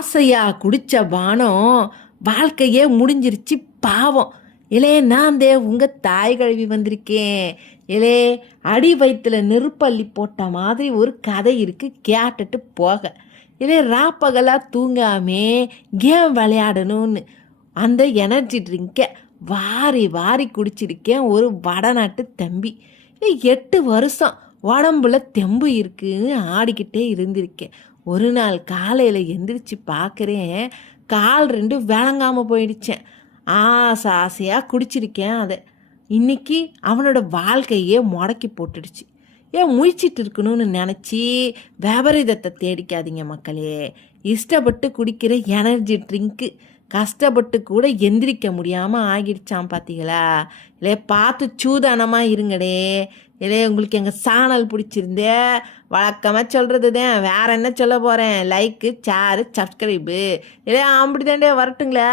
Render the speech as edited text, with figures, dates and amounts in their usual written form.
ஆசையா குடிச்ச பானம் வாழ்க்கையே முடிஞ்சிருச்சு பாவம். இலே நான் உங்க தாய் கழுவி வந்திருக்கேன். இலே அடி வயிற்றுல நெருப்பள்ளி போட்ட மாதிரி ஒரு கதை இருக்கு, கேட்டுட்டு போக. இலே ராப்பகலாக தூங்காமே கேம் விளையாடணும்னு அந்த எனர்ஜி ட்ரிங்கை வாரி வாரி குடிச்சிருக்கேன் ஒரு வடநாட்டு தம்பி. 8 வருஷம் உடம்புல தெம்பு இருக்குன்னு ஆடிக்கிட்டே இருந்திருக்கேன். ஒரு நாள் காலையில் எந்திரிச்சு பார்க்குறேன், கால் 2 விளங்காமல் போயிடுச்சேன். ஆசையாக குடிச்சிருக்கேன் அதை. இன்னைக்கு அவனோட வாழ்க்கையே முடக்கி போட்டுடுச்சு. ஏன் முழிச்சிட்டு இருக்கணும்னு நினச்சி விபரீதத்தை தேடிக்காதீங்க மக்களே. இஷ்டப்பட்டு குடிக்கிற எனர்ஜி ட்ரிங்க்கு கஷ்டப்பட்டு கூட எந்திரிக்க முடியாமல் ஆகிடுச்சான் பார்த்தீங்களா? இல்லை பார்த்து சூதானமாக இருங்கடே. இல்லை உங்களுக்கு எங்கள் சேனல் பிடிச்சிருந்தே வழக்கமாக சொல்கிறது தான், வேறு என்ன சொல்ல போகிறேன்? Like, share, subscribe. இல்லை அப்படி தாண்டே வரட்டுங்களா?